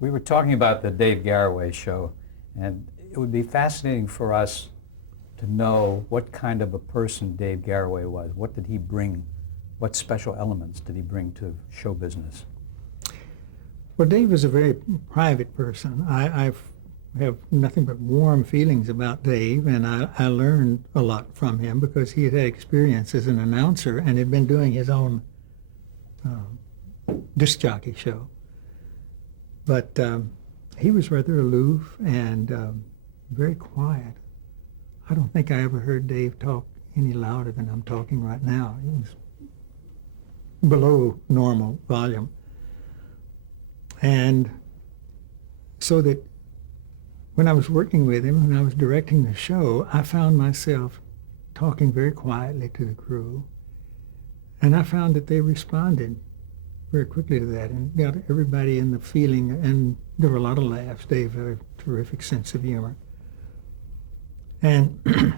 We were talking about the Dave Garroway show, and it would be fascinating for us to know what kind of a person Dave Garroway was. What did he bring? What special elements did he bring to show business? Well, Dave was a very private person. I have nothing but warm feelings about Dave, and I learned a lot from him because he had had experience as an announcer and had been doing his own disc jockey show. But he was rather aloof and very quiet. I don't think I ever heard Dave talk any louder than I'm talking right now. He was below normal volume. And so that when I was working with him, when I was directing the show, I found myself talking very quietly to the crew. And I found that they responded very quickly to that and got everybody in the feeling, and there were a lot of laughs. Dave had a terrific sense of humor. And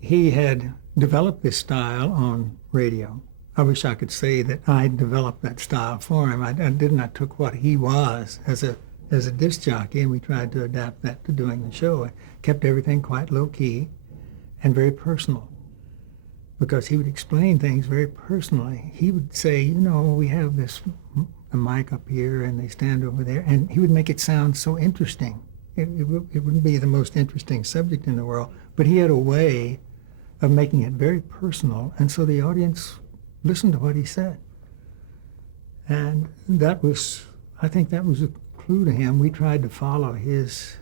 he had developed this style on radio. I wish I could say that I developed that style for him. I didn't. I took what he was as a disc jockey, and we tried to adapt that to doing the show. I kept everything quite low-key and very personal, because he would explain things very personally. He would say, you know, we have this a mic up here, and they stand over there, and he would make it sound so interesting. It wouldn't be the most interesting subject in the world, but he had a way of making it very personal, and so the audience listened to what he said. And that was, I think that was a clue to him. We tried to follow his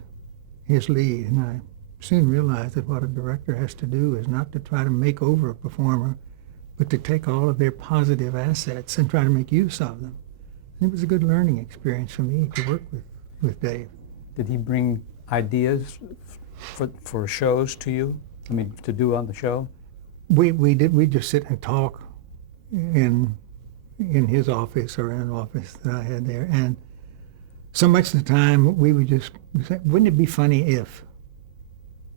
lead, and I soon realized that what a director has to do is not to try to make over a performer, but to take all of their positive assets and try to make use of them. And it was a good learning experience for me to work with Dave. Did he bring ideas for shows to you? I mean, to do on the show? We did. We just sit and talk in his office or in an office that I had there, and so much of the time we would just say, "Wouldn't it be funny if?"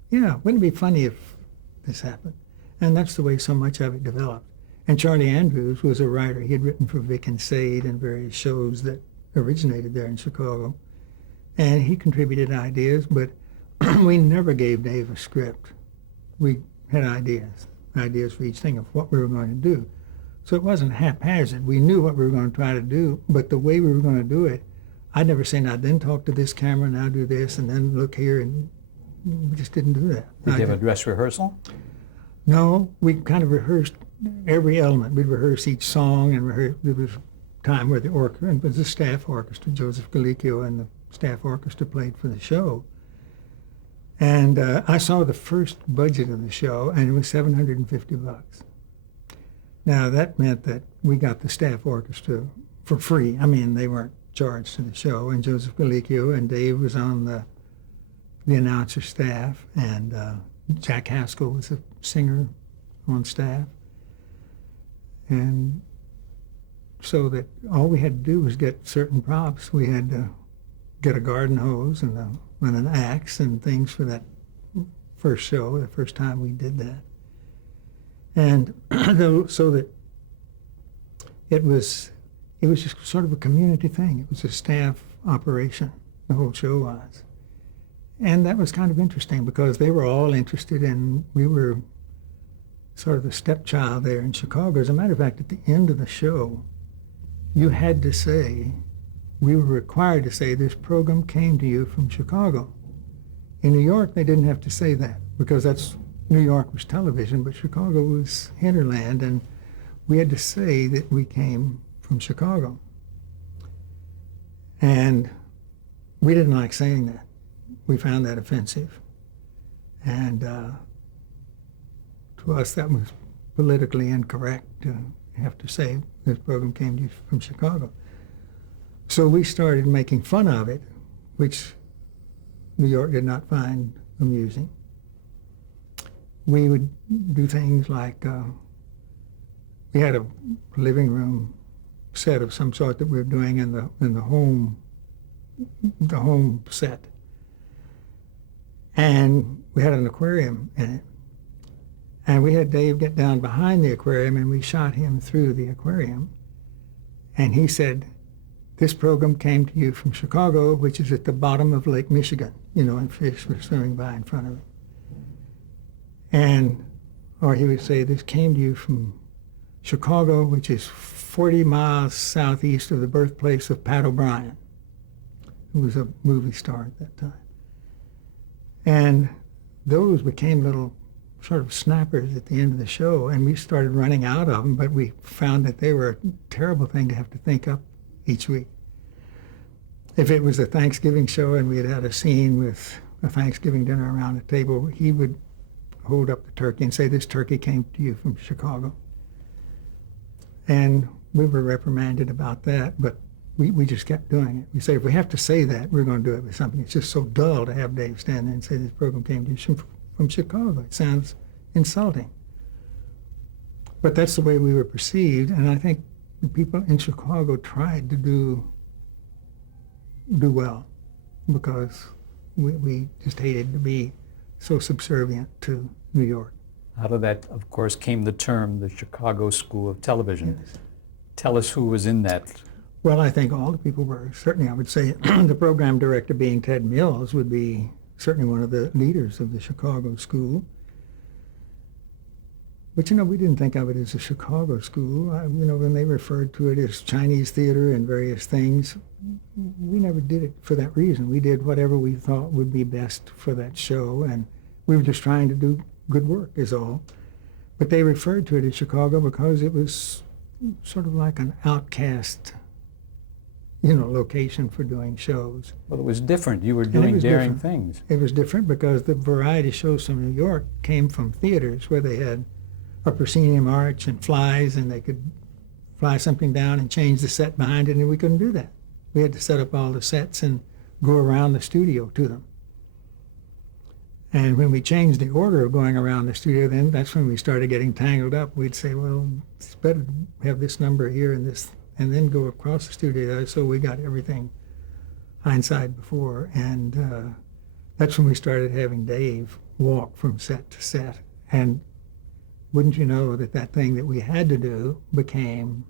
Yeah, wouldn't it be funny if this happened? And that's the way so much of it developed. And Charlie Andrews was a writer. He had written for Vic and Sade and various shows that originated there in Chicago. And he contributed ideas, but we never gave Dave a script. We had ideas for each thing of what we were going to do. So it wasn't haphazard. We knew what we were going to try to do, but the way we were going to do it, I'd never say, now then talk to this camera, now do this, and then look here, and we just didn't do that. Did you have a dress rehearsal? No, we kind of rehearsed every element. We'd rehearse each song, and there was time where the orchestra, it was a staff orchestra, Joseph Galicchio and the staff orchestra played for the show. And I saw the first budget of the show, and it was $750. Now, that meant that we got the staff orchestra for free. I mean, they weren't charged to the show, and Joseph Galicchio and Dave was on the announcer staff, and Jack Haskell was a singer on staff. And so that all we had to do was get certain props. We had to get a garden hose and an axe and things for that first show, the first time we did that. And so that it was just sort of a community thing. It was a staff operation, the whole show was. And that was kind of interesting because they were all interested, and we were sort of the stepchild there in Chicago. As a matter of fact, at the end of the show, you had to say, we were required to say, this program came to you from Chicago. In New York, they didn't have to say that because New York was television, but Chicago was hinterland, and we had to say that we came from Chicago. And we didn't like saying that. We found that offensive. And to us, that was politically incorrect to have to say this program came to you from Chicago. So we started making fun of it, which New York did not find amusing. We would do things like, we had a living room set of some sort that we were doing in the home set. And we had an aquarium in it. And we had Dave get down behind the aquarium, and we shot him through the aquarium. And he said, this program came to you from Chicago, which is at the bottom of Lake Michigan, and fish were swimming by in front of it. Or he would say, this came to you from Chicago, which is 40 miles southeast of the birthplace of Pat O'Brien, who was a movie star at that time. And those became little sort of snappers at the end of the show, and we started running out of them, but we found that they were a terrible thing to have to think up each week. If it was a Thanksgiving show and we had a scene with a Thanksgiving dinner around the table, he would hold up the turkey and say, this turkey came to you from Chicago. And we were reprimanded about that, but we just kept doing it. We said, if we have to say that, we're going to do it with something. It's just so dull to have Dave stand there and say, this program came to you from Chicago. It sounds insulting. But that's the way we were perceived, and I think the people in Chicago tried to do well, because we just hated to be so subservient to New York. Out of that, of course, came the term, the Chicago School of Television. Yes. Tell us who was in that. Well, I think all the people were. Certainly, I would say the program director, being Ted Mills, would be certainly one of the leaders of the Chicago School. But, we didn't think of it as a Chicago school. When they referred to it as Chinese theater and various things, we never did it for that reason. We did whatever we thought would be best for that show, and we were just trying to do good work is all. But they referred to it as Chicago because it was sort of like an outcast, location for doing shows. Well, it was different. You were doing daring things. It was different because the variety shows from New York came from theaters where they had a proscenium arch and flies, and they could fly something down and change the set behind it, and we couldn't do that. We had to set up all the sets and go around the studio to them. And when we changed the order of going around the studio, then that's when we started getting tangled up. We'd say, well, it's better to have this number here and this, and then go across the studio. So we got everything hindsight before. And that's when we started having Dave walk from set to set. And wouldn't you know that thing that we had to do became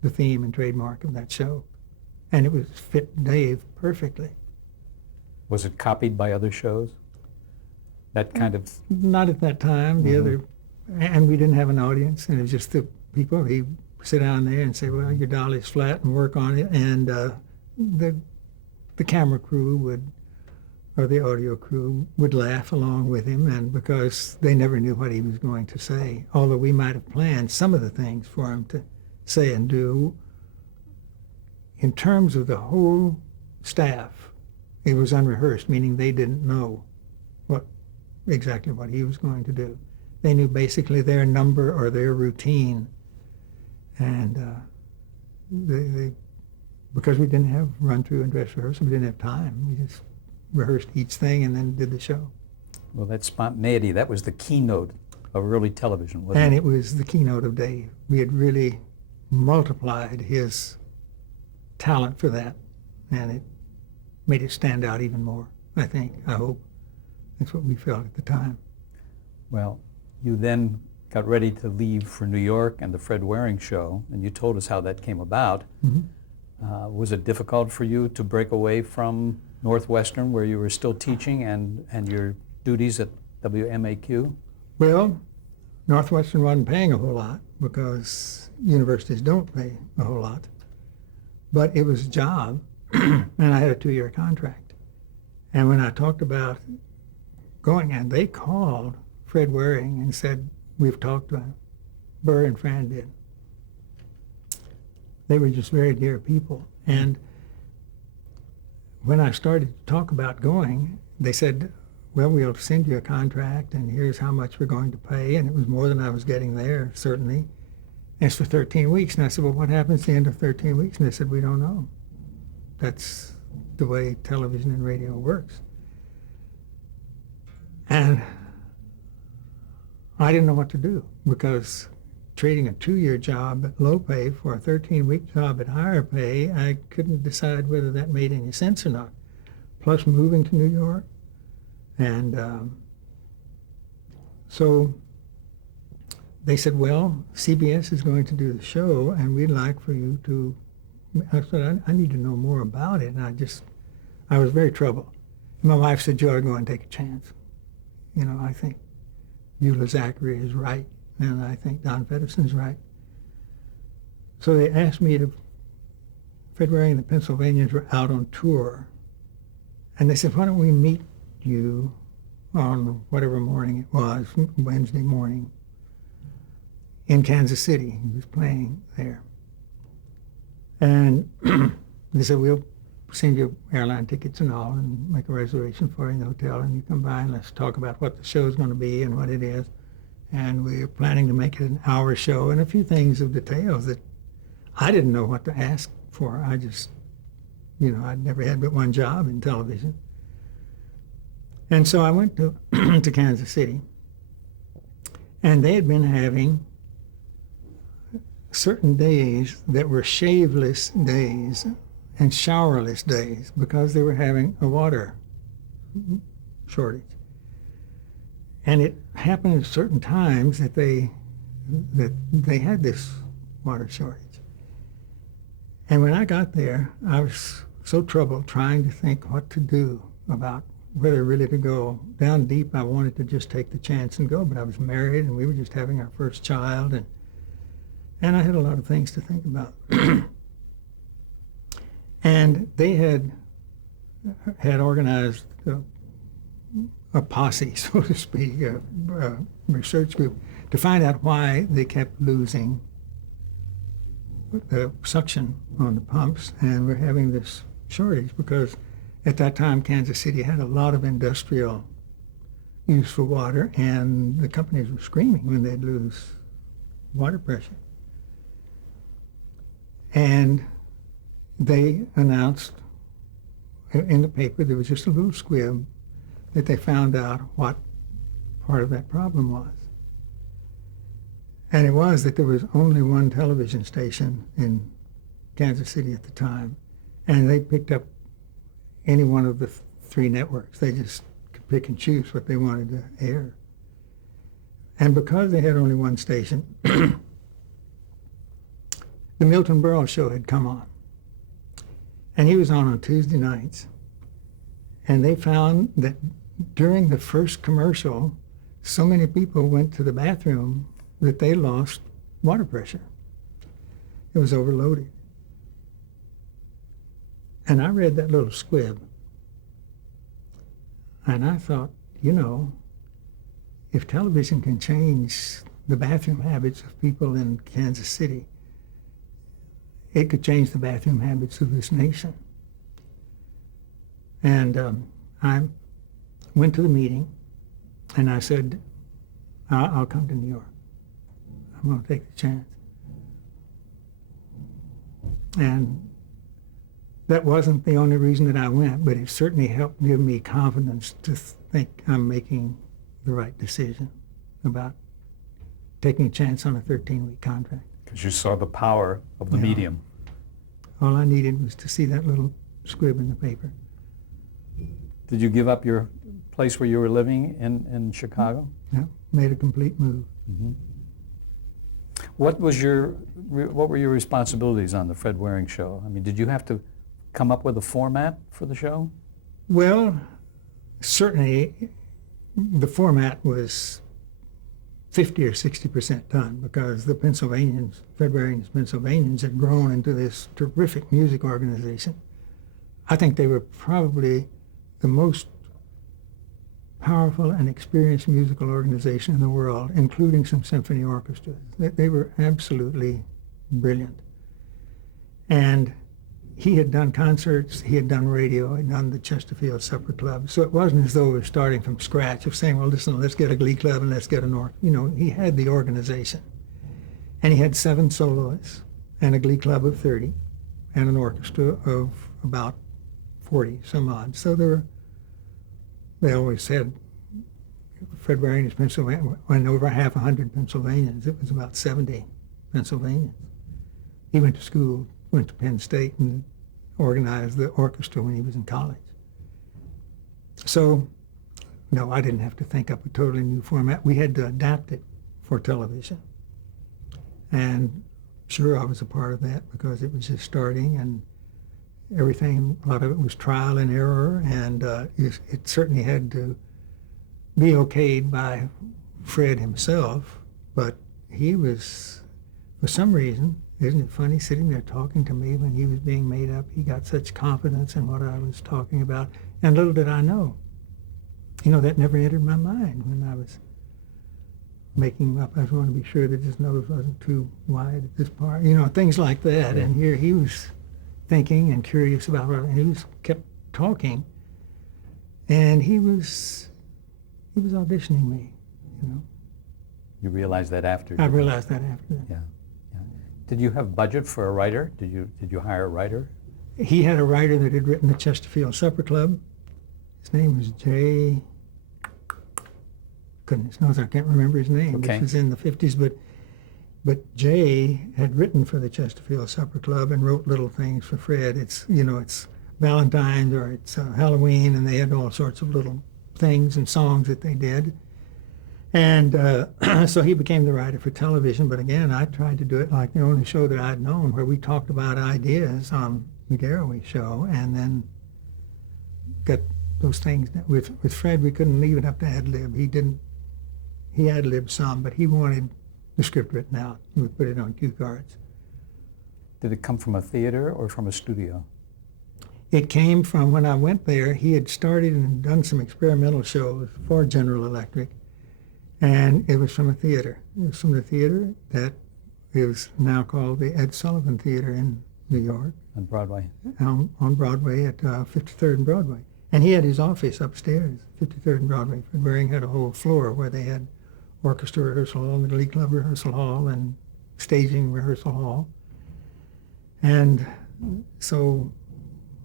the theme and trademark of that show. And it was fit Dave perfectly. Was it copied by other shows? That kind of... Not at that time. The other, and we didn't have an audience, and it was just the people. He'd sit down there and say, well, your dolly's flat, and work on it. And the camera crew would, or the audio crew, would laugh along with him, and because they never knew what he was going to say. Although we might have planned some of the things for him to say and do, in terms of the whole staff, it was unrehearsed, meaning they didn't know exactly what he was going to do. They knew basically their number or their routine, and they because we didn't have run-through and dress rehearsal, we didn't have time. We just rehearsed each thing and then did the show. Well, that spontaneity, that was the keynote of early television, wasn't it? And it was the keynote of Dave. We had really multiplied his talent for that, and it made it stand out even more, I think, I hope. That's what we felt at the time. Well, you then got ready to leave for New York and the Fred Waring show, and you told us how that came about. Mm-hmm. Was it difficult for you to break away from Northwestern, where you were still teaching, and your duties at WMAQ? Well, Northwestern wasn't paying a whole lot because universities don't pay a whole lot. But it was a job, and I had a 2-year contract. And when I talked about going, and they called Fred Waring and said, we've talked to him. Burr and Fran did. They were just very dear people. And when I started to talk about going, they said, well, we'll send you a contract, and here's how much we're going to pay. And it was more than I was getting there, certainly. And it's for 13 weeks. And I said, well, what happens at the end of 13 weeks? And they said, we don't know. That's the way television and radio works. And I didn't know what to do, because trading a 2-year job at low pay for a 13-week job at higher pay, I couldn't decide whether that made any sense or not. Plus moving to New York. And so they said, well, CBS is going to do the show, and we'd like for you to I said, I need to know more about it. And I was very troubled. And my wife said, Joe, go and take a chance. You know, I think Eula Zachary is right, and I think Don Fedderson's right. So they asked me to, February and the Pennsylvanians were out on tour, and they said, why don't we meet you on whatever morning it was, Wednesday morning, in Kansas City. He was playing there. And they said, we'll send you airline tickets and all and make a reservation for you in the hotel, and you come by and let's talk about what the show's going to be and what it is. And we're planning to make it an hour show, and a few things of details that I didn't know what to ask for. I just, you know, I'd never had but one job in television. And so I went to, to Kansas City, and they had been having certain days that were shaveless days and showerless days because they were having a water shortage. And it happened at certain times that they had this water shortage. And when I got there, I was so troubled trying to think what to do about whether really to go. Down deep, I wanted to just take the chance and go, but I was married and we were just having our first child, and I had a lot of things to think about. And they had organized a posse, so to speak, a research group, to find out why they kept losing the suction on the pumps, and we're having this shortage because at that time Kansas City had a lot of industrial use for water, and the companies were screaming when they'd lose water pressure. And they announced in the paper, there was just a little squib, that they found out what part of that problem was. And it was that there was only one television station in Kansas City at the time, and they picked up any one of the three networks. They just could pick and choose what they wanted to air. And because they had only one station, the Milton Berle show had come on. And he was on Tuesday nights. And they found that during the first commercial, so many people went to the bathroom that they lost water pressure. It was overloaded. And I read that little squib, and I thought, you know, if television can change the bathroom habits of people in Kansas City, it could change the bathroom habits of this nation. And I went to the meeting, and I said, I'll come to New York. I'm going to take the chance. And that wasn't the only reason that I went, but it certainly helped give me confidence to think I'm making the right decision about taking a chance on a 13-week contract. Because you saw the power of the medium. All I needed was to see that little squib in the paper. Did you give up your place where you were living in Chicago? Yeah, made a complete move. Mm-hmm. What were your responsibilities on the Fred Waring show? I mean, did you have to come up with a format for the show? Well, certainly the format was 50 or 60% done because the Pennsylvanians, Fred Waring's Pennsylvanians, had grown into this terrific music organization. I think they were probably the most powerful and experienced musical organization in the world, including some symphony orchestras. They were absolutely brilliant. And he had done concerts, he had done radio, he had done the Chesterfield Supper Club. So it wasn't as though we were starting from scratch of saying, well, listen, let's get a glee club and let's get an orchestra. You know, he had the organization. And he had 7 soloists and a glee club of 30 and an orchestra of about 40 some odd. So they always said, Fred Waring is Pennsylvania, when over 100 Pennsylvanians, it was about 70 Pennsylvanians. He went to school, went to Penn State and organized the orchestra when he was in college. So, no, I didn't have to think up a totally new format. We had to adapt it for television. And sure I was a part of that because it was just starting and everything, a lot of it was trial and error, and it certainly had to be okayed by Fred himself, but he was, for some reason, isn't it funny, sitting there talking to me when he was being made up, he got such confidence in what I was talking about, and little did I know. That never entered my mind when I was making him up. I just wanted to be sure that his nose wasn't too wide at this part, things like that, and here he was thinking and curious about it, and he kept talking, and he was auditioning me. You realized that after? I realized that after that. Yeah. Did you have budget for a writer? Did you hire a writer? He had a writer that had written the Chesterfield Supper Club. His name was Jay. Goodness knows I can't remember his name. Okay. This was in the 50s, but Jay had written for the Chesterfield Supper Club and wrote little things for Fred. It's Valentine's or it's Halloween, and they had all sorts of little things and songs that they did. And so he became the writer for television. But again, I tried to do it like the only show that I'd known, where we talked about ideas on the Garraway Show, and then got those things. With Fred, we couldn't leave it up to ad-lib. He ad-libbed some, but he wanted the script written out. We would put it on cue cards. Did it come from a theater or from a studio? It came from when I went there. He had started and done some experimental shows for General Electric, and it was from a theater. It was from the theater that is now called the Ed Sullivan Theater in New York. On Broadway? On Broadway at 53rd and Broadway. And he had his office upstairs, 53rd and Broadway. Fred Waring had a whole floor where they had orchestra rehearsal hall, and the Glee Club rehearsal hall, and staging rehearsal hall. And so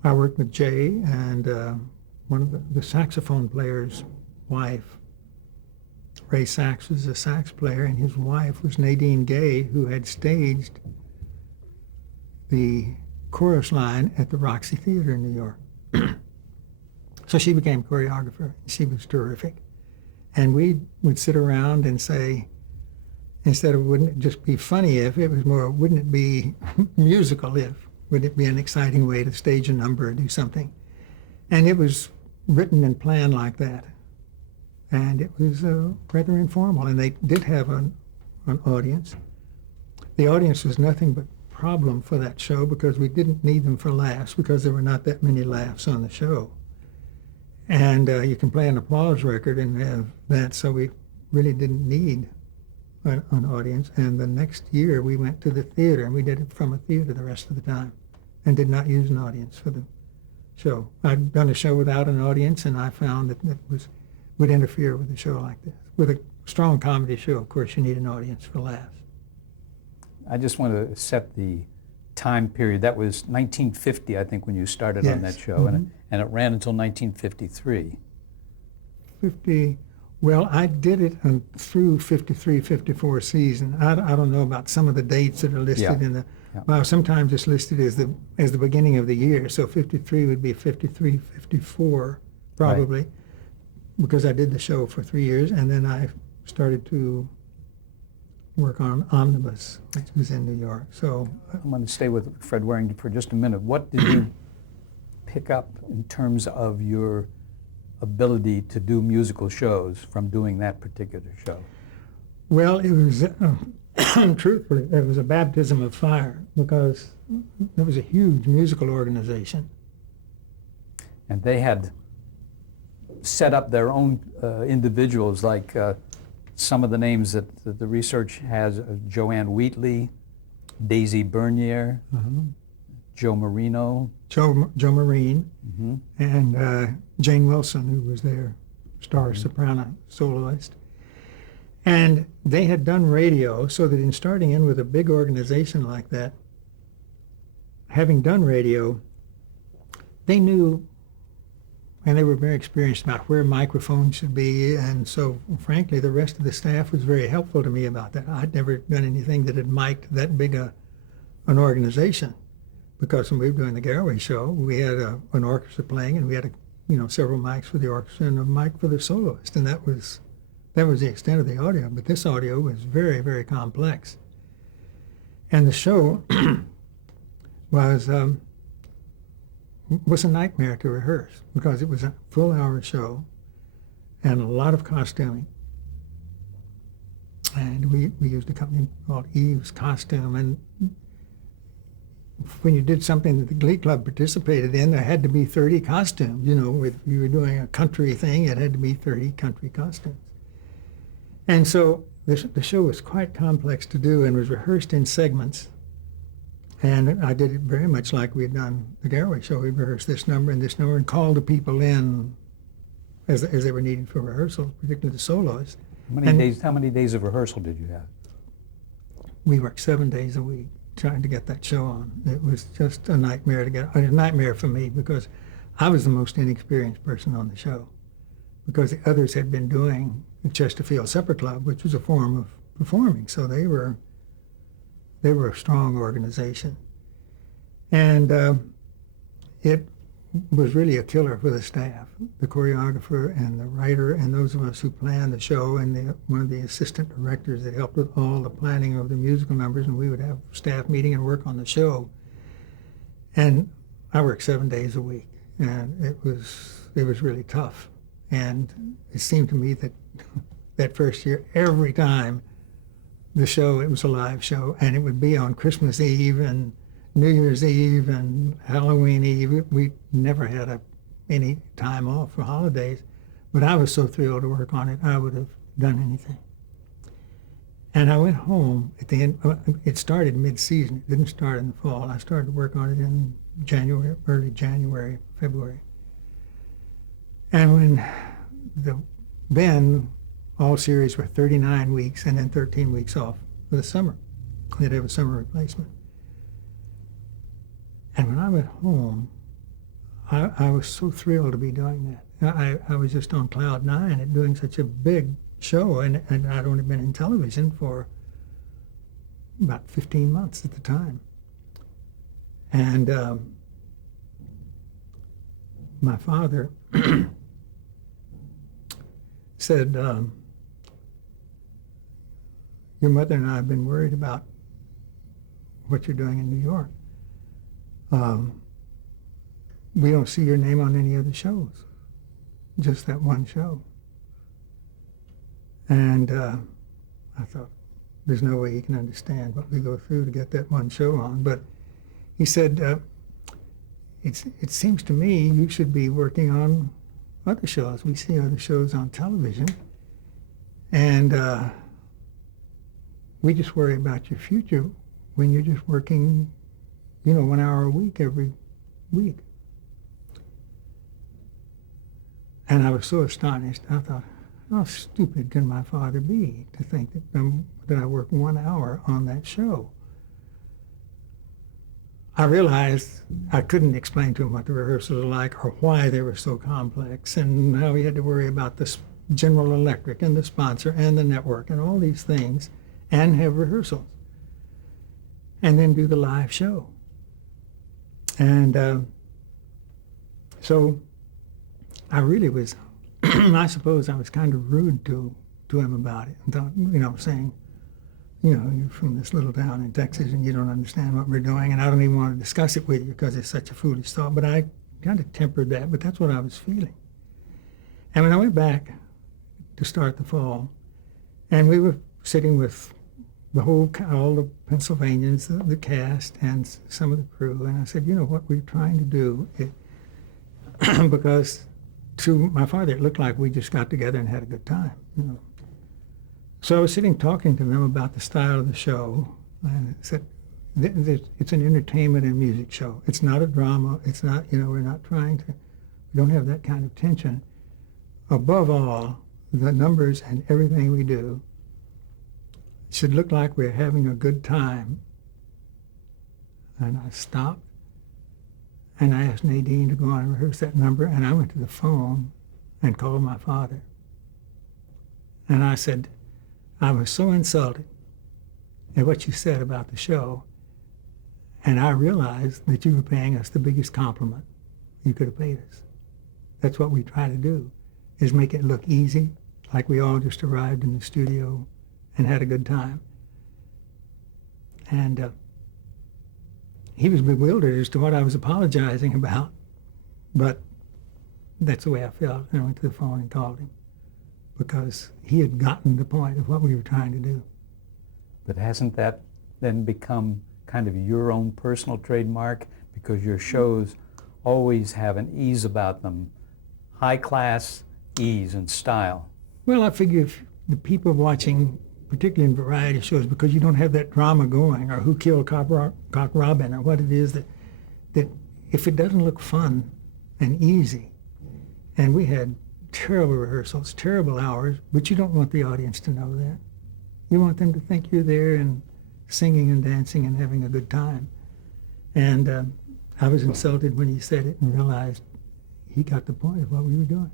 I worked with Jay, and one of the saxophone player's wife, Ray Sachs, was a sax player, and his wife was Nadine Gaye, who had staged the chorus line at the Roxy Theater in New York. So she became choreographer. She was terrific. And we would sit around and say, instead of wouldn't it just be funny if, it was more, wouldn't it be musical if? Would it be an exciting way to stage a number or do something? And it was written and planned like that. And it was rather informal. And they did have an audience. The audience was nothing but problem for that show because we didn't need them for laughs because there were not that many laughs on the show. And you can play an applause record and have that, so we really didn't need an audience. And the next year we went to the theater, and we did it from a theater the rest of the time and did not use an audience for the show. I'd done a show without an audience, and I found that would interfere with a show like this. With a strong comedy show, of course, you need an audience for laughs. I just want to set the time period. That was 1950, I think, when you started on that show, Mm-hmm. and it ran until 1953. Well, I did it through 53, 54 season. I don't know about some of the dates that are listed in the. Yeah. Well, sometimes it's listed as the beginning of the year. So 53 would be 53, 54 probably, because I did the show for 3 years, and then I started to work on Omnibus, which was in New York. So I'm going to stay with Fred Waring for just a minute. What did you pick up in terms of your ability to do musical shows from doing that particular show? well, it was, truthfully, it was a baptism of fire because it was a huge musical organization. And they had set up their own individuals, like some of the names that the research has: Joanne Wheatley, Daisy Bernier, Joe Marino. Joe Marine Mm-hmm. and Jane Wilson, who was their star soprano soloist. And they had done radio, so that in starting in with a big organization like that, having done radio, they knew, and they were very experienced about where microphones should be, and so frankly the rest of the staff was very helpful to me about that. I'd never done anything that had mic'd that big an organization, because when we were doing the Garraway Show, we had an orchestra playing, and we had several mics for the orchestra and a mic for the soloist, and that was the extent of the audio. But this audio was very, very complex. And the show was a nightmare to rehearse because it was a full-hour show and a lot of costuming. And we used a company called Eve's Costume, and when you did something that the Glee Club participated in, there had to be 30 costumes. You know, if you were doing a country thing, it had to be 30 country costumes. And so the show was quite complex to do and was rehearsed in segments. And I did it very much like we'd done the Garraway show. We rehearsed this number and called the people in as they were needed for rehearsal, particularly the soloists. How many days of rehearsal did you have? We worked 7 days a week trying to get that show on. It was just a nightmare a nightmare for me because I was the most inexperienced person on the show because the others had been doing the Chesterfield Supper Club, which was a form of performing. So they were a strong organization. And it was really a killer for the staff, the choreographer and the writer and those of us who planned the show and one of the assistant directors that helped with all the planning of the musical numbers, and we would have staff meeting and work on the show. And I worked 7 days a week, and it was really tough. And it seemed to me that that first year, every time the show, it was a live show, and it would be on Christmas Eve and New Year's Eve and Halloween Eve. We never had any time off for holidays, but I was so thrilled to work on it, I would have done anything. And I went home at the end. It started mid-season. It didn't start in the fall. I started to work on it in early January, February. And then all series were 39 weeks and then 13 weeks off for the summer. They'd have a summer replacement. And when I went home, I was so thrilled to be doing that. I was just on cloud nine at doing such a big show, and I'd only been in television for about 15 months at the time. And my father said, your mother and I have been worried about what you're doing in New York. We don't see your name on any other shows, just that one show. And I thought, there's no way he can understand what we go through to get that one show on. But he said, it seems to me you should be working on other shows. We see other shows on television. And we just worry about your future when you're just working 1 hour a week every week. And I was so astonished. I thought, how stupid can my father be to think that I work 1 hour on that show? I realized I couldn't explain to him what the rehearsals were like or why they were so complex and how he had to worry about the General Electric and the sponsor and the network and all these things and have rehearsals and then do the live show. And so I really was, I suppose I was kind of rude to him about it. And thought, saying, you're from this little town in Texas and you don't understand what we're doing, and I don't even want to discuss it with you because it's such a foolish thought. But I kind of tempered that, but that's what I was feeling. And when I went back to start the fall, and we were sitting with all the Pennsylvanians, the cast, and some of the crew, and I said, what we're trying to do is, because to my father, it looked like we just got together and had a good time, So I was sitting talking to them about the style of the show, and I said, it's an entertainment and music show. It's not a drama. It's not, we're not we don't have that kind of tension. Above all, the numbers and everything we do should look like we're having a good time. And I stopped, and I asked Nadine to go on and rehearse that number, and I went to the phone and called my father. And I said, I was so insulted at what you said about the show, and I realized that you were paying us the biggest compliment you could have paid us. That's what we try to do, is make it look easy, like we all just arrived in the studio and had a good time. And he was bewildered as to what I was apologizing about, but that's the way I felt. And I went to the phone and called him because he had gotten the point of what we were trying to do. But hasn't that then become kind of your own personal trademark? Because your shows always have an ease about them, high class ease and style. Well, I figure if the people watching, particularly in variety shows, because you don't have that drama going, or who killed Cock Robin, or what it is, that if it doesn't look fun and easy, and we had terrible rehearsals, terrible hours, but you don't want the audience to know that. You want them to think you're there and singing and dancing and having a good time. And I was insulted when he said it and realized he got the point of what we were doing.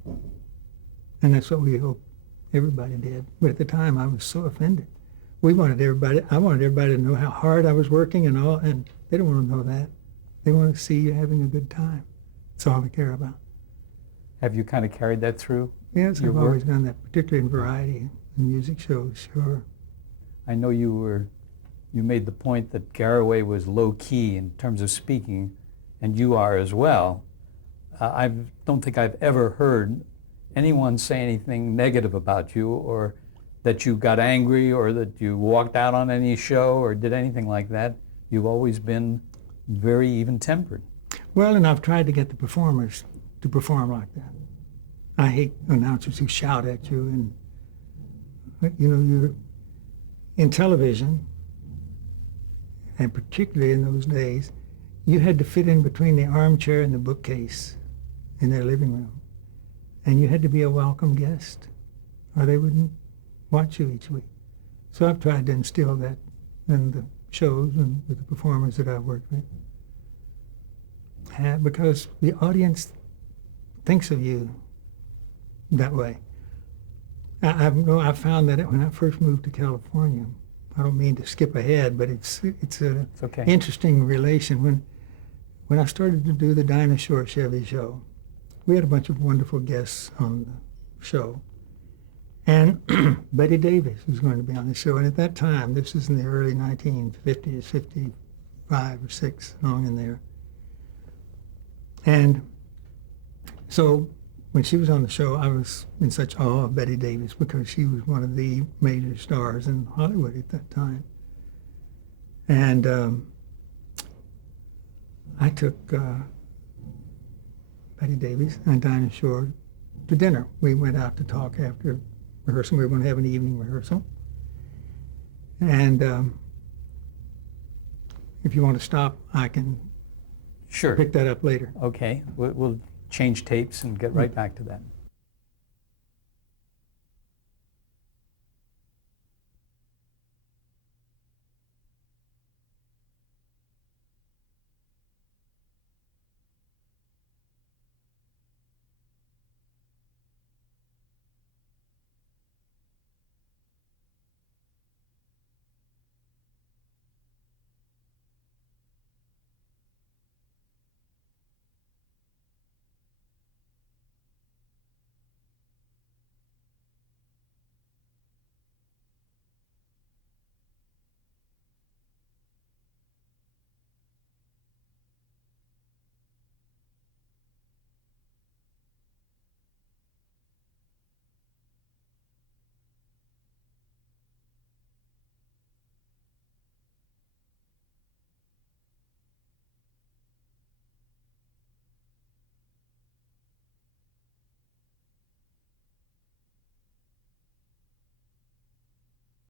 And that's what we hoped everybody did. But at the time, I was so offended. I wanted everybody to know how hard I was working and all, and they don't want to know that. They want to see you having a good time. That's all they care about. Have you kind of carried that through? Yes, your I've work? always done that, particularly in variety and music shows, sure. I know you made the point that Garraway was low key in terms of speaking, and you are as well. I don't think I've ever heard anyone say anything negative about you, or that you got angry, or that you walked out on any show or did anything like that. You've always been very even-tempered. Well, and I've tried to get the performers to perform like that. I hate announcers who shout at you, and you're in television, and particularly in those days, you had to fit in between the armchair and the bookcase in their living room. And you had to be a welcome guest, or they wouldn't watch you each week. So I've tried to instill that in the shows and with the performers that I've worked with. Because the audience thinks of you that way. I found that when I first moved to California, I don't mean to skip ahead, but it's an okay. interesting relation. When I started to do the Dinah Shore Chevy show, we had a bunch of wonderful guests on the show. And Betty Davis was going to be on the show. And at that time, this is in the early 1950s, 55 or 6, along in there. And so when she was on the show, I was in such awe of Betty Davis because she was one of the major stars in Hollywood at that time. And I took Betty Davis and Dinah Shore to dinner. We went out to talk after rehearsal. We were going to have an evening rehearsal. And if you want to stop, I can Sure. pick that up later. Okay. We'll change tapes and get right back to that.